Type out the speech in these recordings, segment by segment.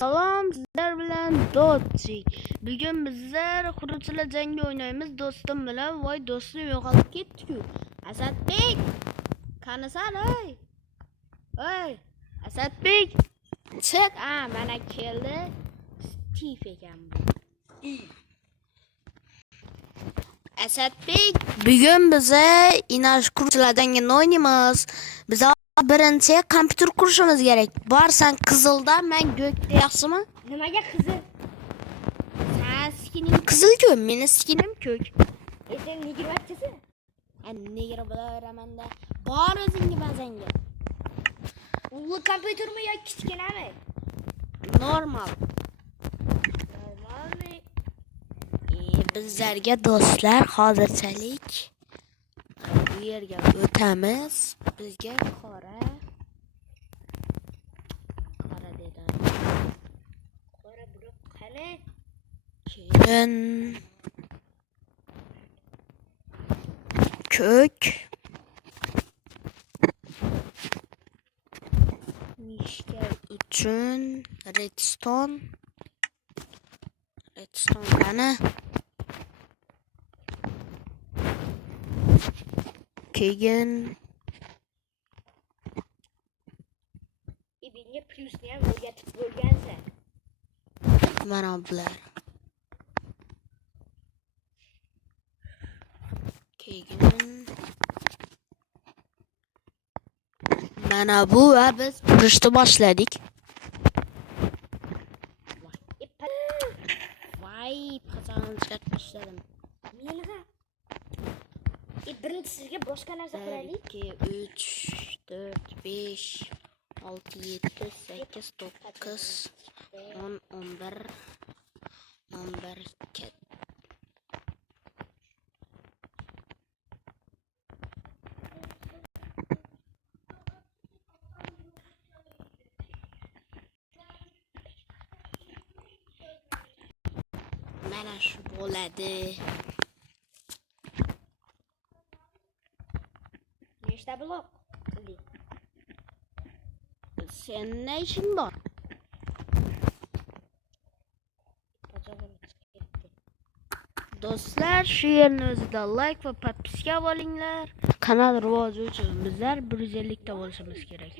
Salom, sizlar bilan Dotsik. Bugun bizlar Xurutchilar jangi o'ynaymiz do'stim bilan. Voy, do'stim yo'qolib ketdi-ku. Asadbek! Qanasan, ey? Ey, Asadbek! Chiq, mana keldi. Stif ekan bu. Asadbek, bugun biza Inash Xurutchilar jangini o'ynaymiz. Biz birinchi kompyuter qurishimiz kerak. Borsan qizilda, men go'kda, yaxshimi? Nimaga qizil? Sen skining qizil-ku, meni skinim ko'k. Sen negirvatchisi? Negir bilaveramanda. Bor o'zingga bazanga. Ulug' kompyutermi yoki kichkinami? Normal. Normalmi? Bizlarga do'stlar hozirchalik bu yerga o'tamiz. Bizga qora dedi. Qora blok qani? Keyin ko'k, mishka uchun redstone qani? Keyin Menga plyusni ham o'rgatib bo'lgansan. mana bular. Keyin mana bu va biz urishni boshladik. Voy, qachoncha boshladim. Menga birinchi sizga boshqa narsa qilaylik. 2 3 4 5 6 7 8 9 10 11 ket. Mana shu bo'ladi. Nechta blok qildik? Senin ne işin var? Do'stlar, shu yerni o'zida like va podpiska olinglar. Kanal rivoji uchun bizlar 150 ta bo'lishimiz kerak.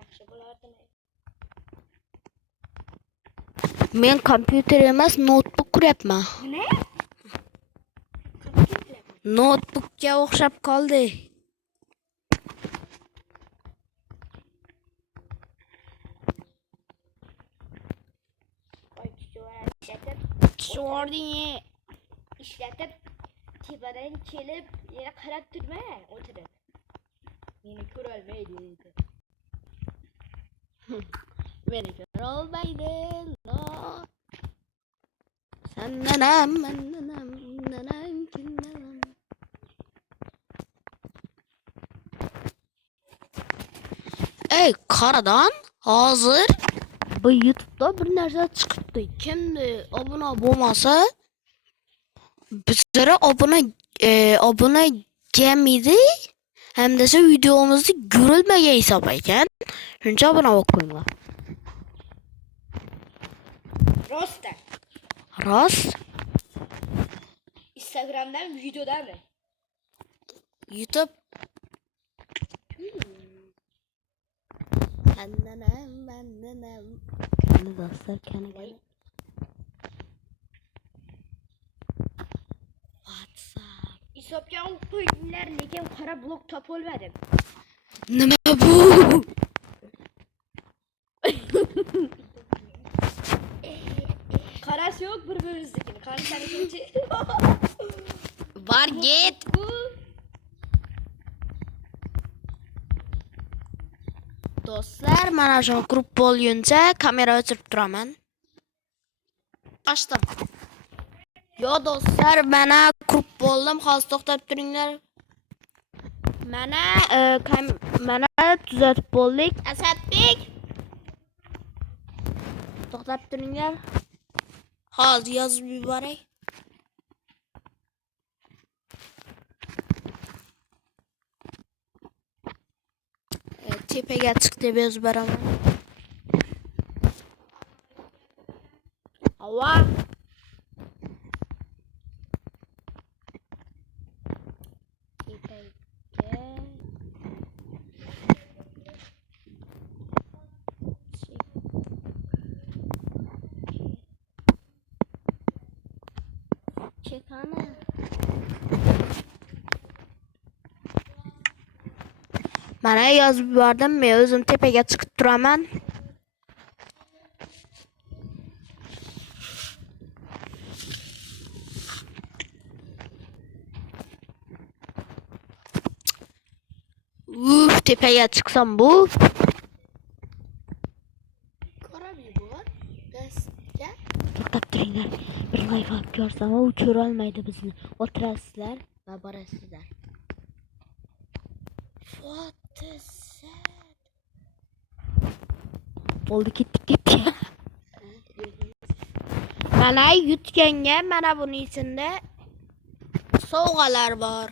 Yaxshi bo'lardi. Men kompyuter emas, notebook quryapman. Ne? Notebookga o'xshab qoldi. Tushording. Ishlatib, tepadan kelib, yana qarab turma, o'tirib. Meni ko'ra olmaydi. Meni ko'ra olmaydi. No. Sannanam, mannanam, nanam, kinnanam. Ey, qaradan hozir bu YouTube'da bir narsa chiqibdi. Kimni obuna bo'lmasa, bizlere obuna gelmedi. Hem de şu videomuzu görülmeye hesap ekan. Shuncha obuna bo'lib qo'yinglar. Rosta. Rost? Instagram'dan videodami? YouTube. Annanam. Qani do'stlar, qani. WhatsApp. Hisobga olib qo'yinglar, lekin qora blok topib olmadim. Nima bu? Qarasi yo'q bir-birimiznikini. Qani sanikichi. Var git. Do'stlar, mana shu grup bo'lguncha kamera o'chirib turaman. Açtım. Yo do'stlar, mana grup bo'ldim. Hozir to'xtab turinglar. Mana tuzatib bo'ldik. Asadbek. To'xtab turinglar. Hozir yozib yuboray. Tepaga chiq deb yozib beraman. Hava. Çekana. Mana yozib yubordim. Men o'zim tepaga chiqib turaman. Tepaga chiqsam bu. Ko'rabi bo'lar. Pastga. To'xtab turinglar. Bir live olib ko'rsam, u ko'ra olmaydi bizni. O'tirasizlar va borasizlar. Oldu ketdik. Mana yutganga mana buning ichida sovg'alar bor.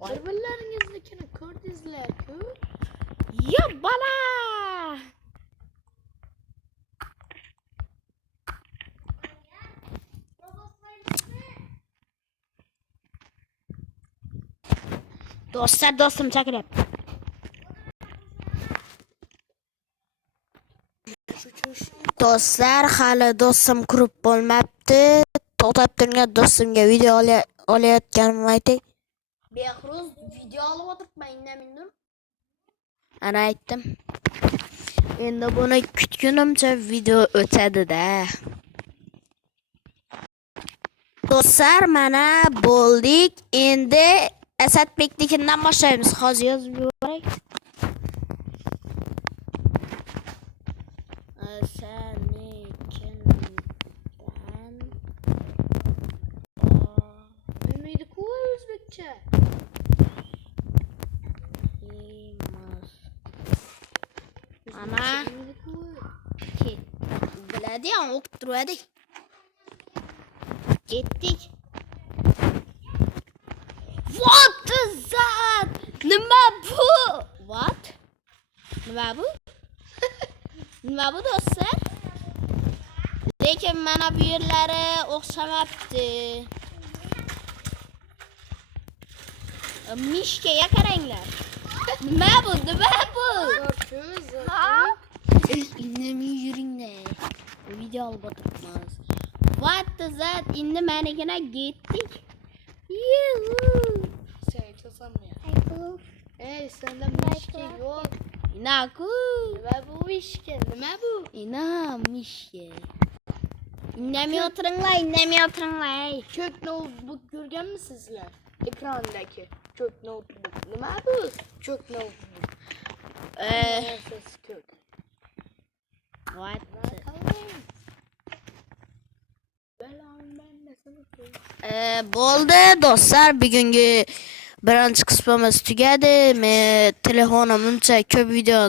Bir-birlaringiznikini ko'rdingizlar-ku? Ya bala! Do'stim chaqiryapti. Do'stlar, hali do'stim kirib bo'lmabdi. To'xtab turgan do'stimga video olayotganimni ayting. Behruz video olib o'tiribman, indamindir. Ana aytdim. Endi buni kutgunimcha video o'tadi-da. Do'stlar, mana bo'ldik. Endi Asadbeknikidan boshlaymiz. Hozir yozib yuboray. Bilmaydi-ku o'zbekcha. Ana biladi ya, o'qib turadi. Ketdik. What is that? Nima bu? What? Nima bu? Nima bu do'stlar? Lekin mana bu yerlari o'xshamabdi. Mishkaga qaranglar. Nima bu? Nima bu? Ha? Indamay yuringlar. Video olib o'tiribmiz. What is that? Endi menigina ketdik. Yuhu. Sen aytasanmi? Senda mishka yo'q. Inaku. Nima bu mishka? Nima bu? Ina mishka. Indamay o'tiringlar. Ko'k notebook ko'rganmisizlar? Ekrandagi ko'k notebook. Nima bu? Ko'k notebook. Ko'k. What? Bo'ldi do'stlar, bugungi birinchi qismimiz tugadi. Men telefonim uncha ko'p video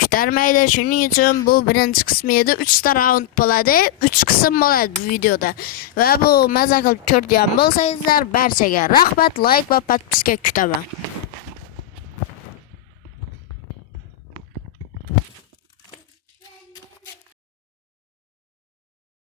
kutarmaydi. Shuning uchun bu birinchi qismi edi. 3 ta raund bo'ladi. 3 qism bo'ladi bu videoda. Va bu maza qilib ko'rgan bo'lsangizlar, barchaga rahmat, like va podpiska kutaman.